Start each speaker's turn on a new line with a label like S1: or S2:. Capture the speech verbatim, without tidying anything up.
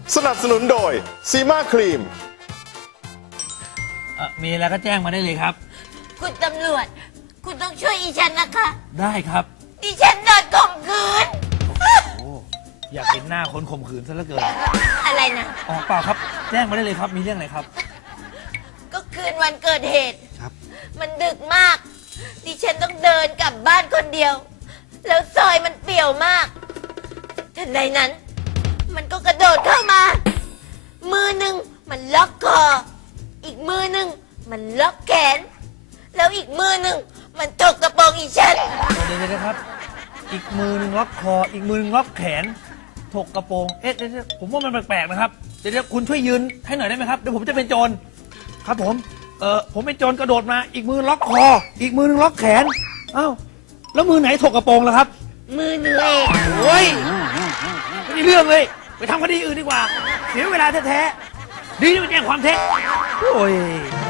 S1: สนับสนุนโดยซีมาครีม
S2: เอ่อมีอะไรก็แจ้งมาได้เลยครับ
S3: คุณตำรวจ คุณต้องช่วยอีฉันนะคะ
S2: ได้ครับ
S3: ดิฉันโดนข่มขืน
S2: โอ้อยากเห็นหน้าคนข่มขืนซะเหลือเกิน
S3: อะไรนะ
S2: อ๋อเปล่าครับ แจ้งมาได้เลยครับ มีเรื่องอะไรครับ
S3: ก็คืนวันเกิดเหตุ
S2: ครับ
S3: มันดึกมาก ดิฉันต้องเดินกลับบ้านคนเดียว แล้วซอยมันเปี่ยวมากทันใดนั้น มันก็กระโดดเข้ามา มือหนึ่งมันล็อกคอ อีกมือหนึ่งมันล็อกแขน แล้วอีกมือหนึ่งมันถกกระโปรงอีฉัน
S2: เดี๋ยวเดี๋ยวนะครับ อีกมือหนึ่งล็อกคอ อีกมือหนึ่งล็อกแขน ถกกระโปรง เอ๊ะเดี๋ยวเดี๋ยวผมว่ามันแปลกๆนะครับ เดี๋ยวเดี๋ยวคุณช่วยยืนให้หน่อยได้ไหมครับ เดี๋ยวผมจะเป็นโจร ครับผม เออผมเป็นโจรกระโดดมา อีกมือล็อกคอ อีกมือหนึ่งล็อกแขน อ้าว แล้วมือไหนถกกระโปรงล่ะครับ
S3: มือหนึ่งเอง
S2: โอ้ยไม่ได้เรื่องเลย ไปทำคดีอื่นดีกว่า เสียเวลาแท้ๆ ดีที่ไปแจ้งความเท็จ โอ้ย